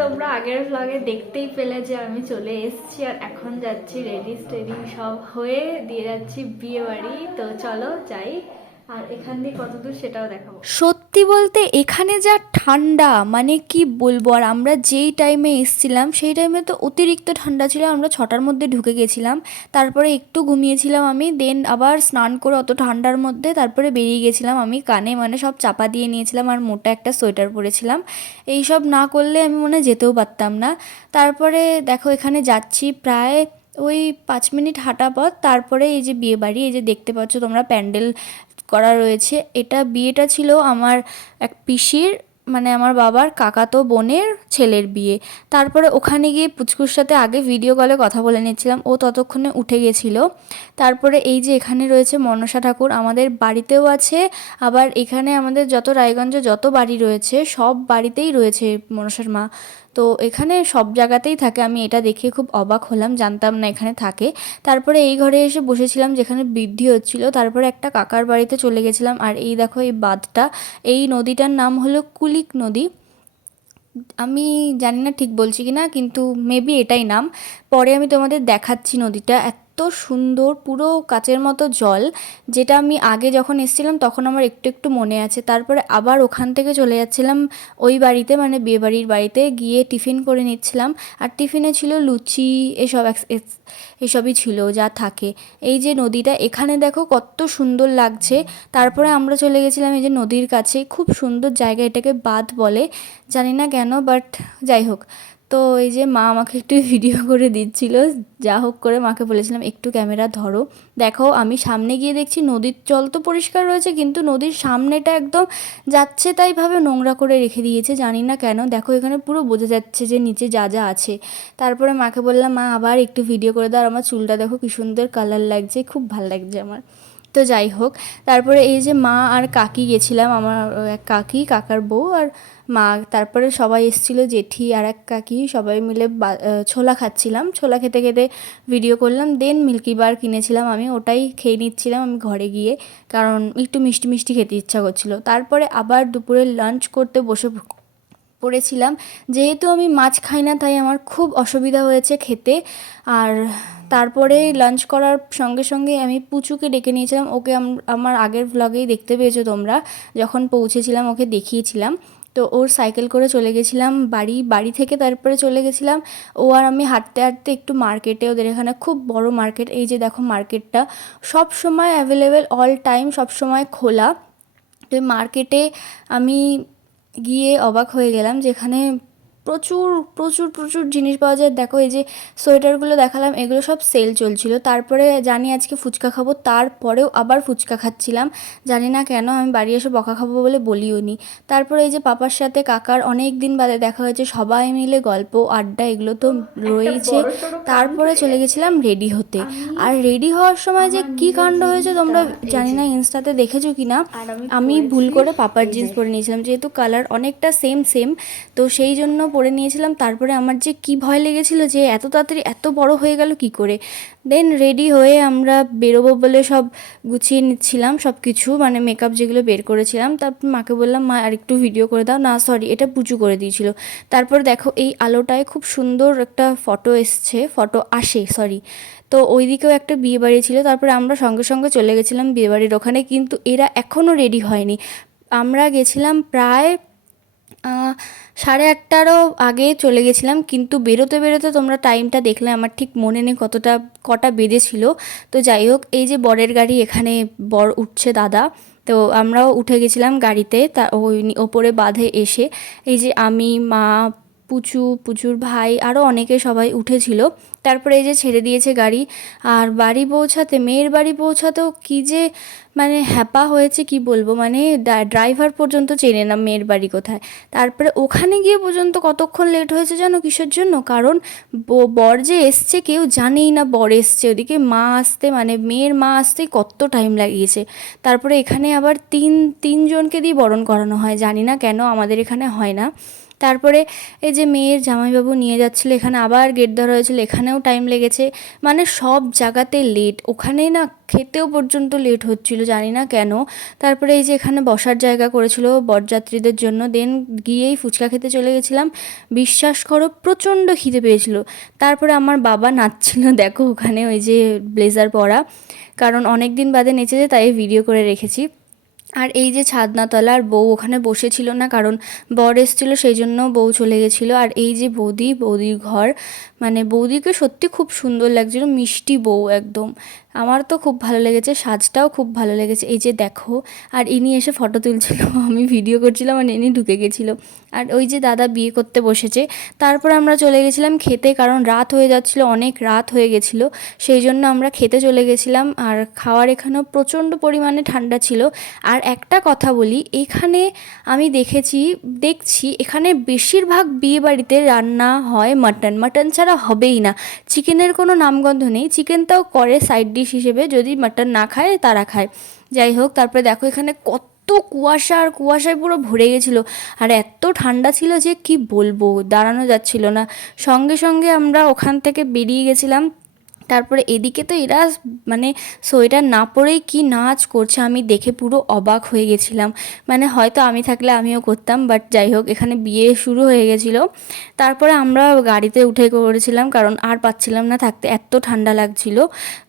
তোমরা আগের ব্লগে দেখতেই পেলে যে আমি চলে এসেছি আর এখন যাচ্ছি রেডি স্টেডি সব হয়ে দিয়ে যাচ্ছি বিয়ে বাড়ি। তো চলো যাই, আর এখান দিয়ে কতদূর সেটাও দেখাবো। সত্যি বলতে এখানে যা ঠান্ডা মানে কি বলব? আর আমরা যেই টাইমে এসছিলাম, সেই টাইমে তো অতিরিক্ত ঠান্ডা ছিল। আমরা ছটার মধ্যে ঢুকে গেছিলাম। তারপরে একটু ঘুমিয়েছিলাম আমি দেন আবার স্নান করে অত ঠান্ডার মধ্যে তারপরে বেরিয়ে গেছিলাম আমি কানে মানে সব চাপা দিয়ে নিয়েছিলাম আর মোটা একটা সোয়েটার পরেছিলাম। এই সব না করলে আমি মনে যেতেও পারতাম না। তারপরে দেখো এখানে যাচ্ছি প্রায় ওই পাঁচ মিনিট হাঁটা পথ, তারপরে এই যে বিয়ে বাড়ি, এই যে দেখতে পাচ্ছ তোমরা প্যান্ডেল করা রয়েছে। এটা বিয়েটা ছিল আমার এক পিসির মানে আমার বাবার কাকাতো বোনের ছেলের বিয়ে। তারপরে ওখানে গিয়ে পুচকুর সাথে আগে ভিডিও কলে কথা বলে নিচ্ছিলাম, ও ততক্ষণে উঠে গেছিল। তারপরে এই যে এখানে রয়েছে মনসা ঠাকুর, আমাদের বাড়িতেও আছে। আবার এখানে আমাদের যত রায়গঞ্জে যত বাড়ি রয়েছে, সব বাড়িতেই রয়েছে মনসার মা। তো এখানে সব জায়গাতেই থাকে। আমি এটা দেখে খুব অবাক হলাম, জানতাম না এখানে থাকে। তারপরে এই ঘরে এসে বসেছিলাম যেখানে বৃদ্ধি হচ্ছিল। তারপরে একটা কাকার বাড়িতে চলে গেছিলাম। আর এই দেখো এই বাঁধটা, এই নদীটার নাম হলো কুলিক নদী। আমি জানি না ঠিক বলছি কিনা, কিন্তু মেবি এটাই নাম। পরে আমি তোমাদের দেখাচ্ছি নদীটা। সুন্দর, পুরো কাচের মতো জল, যেটা আমি আগে যখন এসেছিলাম তখন আমার একটু একটু মনে আছে। তারপরে আবার ওখান থেকে চলে যাচ্ছিলাম ওই বাড়িতে মানে বিয়েবাড়ির বাড়িতে গিয়ে টিফিন করে নিচ্ছিলাম। আর টিফিনে ছিল লুচি, এসব এসবই ছিল যা থাকে। এই যে নদীটা, এখানে দেখো কত সুন্দর লাগছে। তারপরে আমরা চলে গেছিলাম এই যে নদীর কাছে। খুব সুন্দর জায়গা এটাকে বাঁধ বলে। জানি না কেন, বাট যাই হোক। তো এই যে মা আমাকে একটু ভিডিও করে দিচ্ছিল, যা হোক করে মাকে বলেছিলাম, একটু ক্যামেরা ধরো। দেখো, আমি সামনে গিয়ে দেখছি নদীর জল তো পরিষ্কার রয়েছে, কিন্তু নদীর সামনেটা একদম যাচ্ছে তাইভাবে নোংরা করে রেখে দিয়েছে, জানি না কেন। দেখো, এখানে পুরো বোঝা যাচ্ছে যে নিচে যা যা আছে। তারপরে মাকে বললাম, মা, আবার একটু ভিডিও করে দাও আমার চুলটা দেখো কি সুন্দর কালার লাগছে, খুব ভালো লাগছে আমার। তো যাই হোক, তারপরে এই যে মা আর কাকি গেছিলাম, আমার এক কাকি, কাকার বউ আর মা। তারপরে সবাই এসেছিল, জেঠি আর এক কাকি, সবাই মিলে ছোলা খাচ্ছিলাম। ছোলা খেতে খেতে ভিডিও করলাম দেন মিল্কি বার কিনেছিলাম আমি, ওটাই খেয়ে নিচ্ছিলাম আমি ঘরে গিয়ে, কারণ একটু মিষ্টি মিষ্টি খেতে ইচ্ছা করছিল। তারপরে আবার দুপুরে লাঞ্চ করতে বসে পড়েছিলাম। যেহেতু আমি মাছ খাই না, তাই আমার খুব অসুবিধা হয়েছে খেতে। আর তারপরে লাঞ্চ করার সঙ্গে সঙ্গে আমি পুচুকে ডেকে নিয়েছিলাম। ওকে আমার আগের ভ্লগেই দেখতে পেয়েছ তোমরা। যখন পৌঁছেছিলাম, ওকে দেখিয়েছিলাম। তো ওর সাইকেল করে চলে গেছিলাম বাড়ি বাড়ি থেকে তারপরে চলে গেছিলাম। ও আর আমি হাঁটতে হাঁটতে একটু মার্কেটে ওদের এখানে খুব বড় মার্কেট এই যে দেখো মার্কেটটা সব সময় অ্যাভেলেবেল অল টাইম সব সময় খোলা। তো মার্কেটে আমি গিয়ে অবাক হয়ে গেলাম যেখানে প্রচুর প্রচুর প্রচুর জিনিস পাওয়া যায়। দেখো এই যে সোয়েটারগুলো দেখালাম এগুলো সব সেল চলছিল। তারপরে জানি আজকে ফুচকা খাব তারপরেও আবার ফুচকা খাচ্ছিলাম। জানি না কেন আমি বাড়ি এসে বকা খাব বলে বলিও নি। তারপরে এই যে পাপার সাথে কাকার অনেক দিন বাদে দেখা হয়েছে সবাই মিলে গল্প আড্ডা এগুলো তো রয়েছে তারপরে চলে গেছিলাম রেডি হতে। আর রেডি হওয়ার সময় যে কি কাণ্ড হয়েছে তোমরা জানি না ইনস্টাতে দেখেছ কি না আমি আমি ভুল করে পাপার জিন্স পরে নিয়েছিলাম যেহেতু কালার অনেকটা সেম সেম তো সেই জন্য পরে নিয়েছিলাম, তারপরে আমার যে কি ভয় লেগেছিল যে এত তাড়াতাড়ি এত বড় হয়ে গেল কি করে? দেন রেডি হয়ে আমরা বেরোবো বলে সব গুছিয়ে নিচ্ছিলাম সব কিছু মানে মেকআপ যেগুলো বের করেছিলাম। তারপর মাকে বললাম, মা আর একটু ভিডিও করে দাও। না সরি এটা পুচু করে দিয়েছিল। তারপর দেখো এই আলোটায় খুব সুন্দর একটা ফটো এসছে ফটো আসে সরি তো ওই দিকেও একটা বিয়ে বাড়ি ছিল, তারপরে আমরা সঙ্গে সঙ্গে চলে গেছিলাম বিয়ে বাড়ির ওখানে, কিন্তু এরা এখনও রেডি হয়নি। আমরা গেছিলাম প্রায় সাড়ে আটটারও আগে চলে গেছিলাম, কিন্তু বেরোতে বেরোতে তোমরা টাইমটা দেখলে আমার ঠিক মনে নেই কতটা, কটা বেজেছিল। তো যাই হোক, এই যে বরের গাড়ি এখানে বর উঠছে দাদা, তো আমরাও উঠে গেছিলাম গাড়িতে, তা ওই ওপরে বাঁধে এসে। এই যে আমি, মা পুচু, পুচুর ভাই আরও অনেকে সবাই উঠেছিল। তারপরে এই যে ছেড়ে দিয়েছে গাড়ি। আর বাড়ি পৌঁছাতে, মেয়ের বাড়ি পৌঁছাতেও কি যে মানে হ্যাপা হয়েছে কি বলব? মানে ড্রাইভার পর্যন্ত চেনে না মেয়ের বাড়ি কোথায়। তারপরে ওখানে গিয়ে পর্যন্ত কতক্ষণ লেট হয়েছে জানো কিসের জন্য? কারণ বর যে এসছে কেউ জানেই না বর এসছে। ওদিকে মা আসতে মানে মেয়ের মা আসতে কত টাইম লাগিয়েছে। তারপরে এখানে আবার তিন, তিনজনকে দিয়ে বরণ করানো হয়। জানি না কেন আমাদের এখানে হয় না। তারপরে এই যে মেয়ের জামাইবাবু নিয়ে যাচ্ছিল, এখানে আবার গেট ধরা হয়েছিল, এখানেও টাইম লেগেছে। মানে সব জায়গাতে লেট ওখানেই না খেতেও পর্যন্ত লেট হচ্ছিল, জানি না কেন। তারপরে এই যে এখানে বসার জায়গা করেছিল বরযাত্রীদের জন্য। দেন গিয়েই ফুচকা খেতে চলে গেছিলাম। বিশ্বাস করো, প্রচণ্ড খিদে পেয়েছিল। তারপরে আমার বাবা নাচছিল, দেখো ওখানে ওই যে ব্লেজার পরা। কারণ অনেক দিন বাদে নেচেছে, তাই ভিডিও করে রেখেছি। আর এই যে ছাদনাতলার বউ ওখানে বসেছিল না, কারণ বর এসেছিল, সেই জন্য বউ চলে গেছিল। আর এই যে বৌদি, বৌদির ঘর মানে বৌদিকে সত্যি খুব সুন্দর লাগছিল, মিষ্টি বউ একদম। আমার তো খুব ভালো লেগেছে, সাজটাও খুব ভালো লেগেছে। এই যে দেখো, আর ইনি এসে ফটো তুলছিল, আমি ভিডিও করছিলাম আর ইনি ঢুকে গেছিল। আর ওই যে দাদা বিয়ে করতে বসেছে, তারপর আমরা চলে গেছিলাম খেতে, কারণ রাত হয়ে যাচ্ছিল, অনেক রাত হয়ে গেছিল। সেই জন্য আমরা খেতে চলে গেছিলাম, আর খাওয়ার এখানেও প্রচণ্ড পরিমাণে ঠান্ডা ছিল। আর একটা কথা বলি, এখানে আমি দেখেছি, দেখছি, এখানে বেশিরভাগ বিয়ে বাড়িতে রান্না হয় মাটন। মাটন ছাড়া হবেই না। চিকেনের কোনো নামগন্ধ নেই। চিকেনটাও করে সাইড ডিশ হিসেবে যদি মাটন না খায়, তারা খায়। যাই হোক, তারপরে দেখো এখানে কত কুয়াশা, আর কুয়াশায় পুরো ভরে গেছিল। আর এত ঠান্ডা ছিল যে কি বলব, দাঁড়ানো যাচ্ছিল না। সঙ্গে সঙ্গে আমরা ওখান থেকে বেরিয়ে গেছিলাম তারপরে এদিকে তো এরা মানে সোয়েটার না পরেই কি নাচ করছে আমি দেখে পুরো অবাক হয়ে গেছিলাম। মানে হয়তো আমি থাকলে আমিও করতাম বাট যাই হোক, এখানে বিয়ে শুরু হয়ে গেছিল। তারপরে আমরা গাড়িতে উঠে করেছিলাম কারণ আর পাচ্ছিলাম না থাকতে এত ঠান্ডা লাগছিল।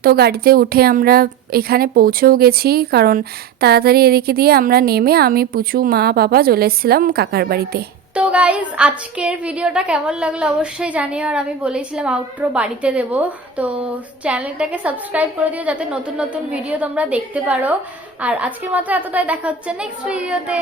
তো গাড়িতে উঠে আমরা এখানে পৌঁছেও গেছি, কারণ তাড়াতাড়ি এদিকে দিয়ে আমরা নেমে আমি, পুচু, মা, বাবা চলে এসেছিলাম কাকার বাড়িতে। তো গাইজ আজকের ভিডিওটা কেমন লাগল অবশ্যই জানিও, আর আমি বলেছিলাম আউটরো বাড়িতে দেব। তো চ্যানেলটাকে সাবস্ক্রাইব করে দিও যাতে নতুন নতুন ভিডিও তোমরা দেখতে পারো। আর আজকের মাত্র এতটাই, দেখা হচ্ছে নেক্সট ভিডিওতে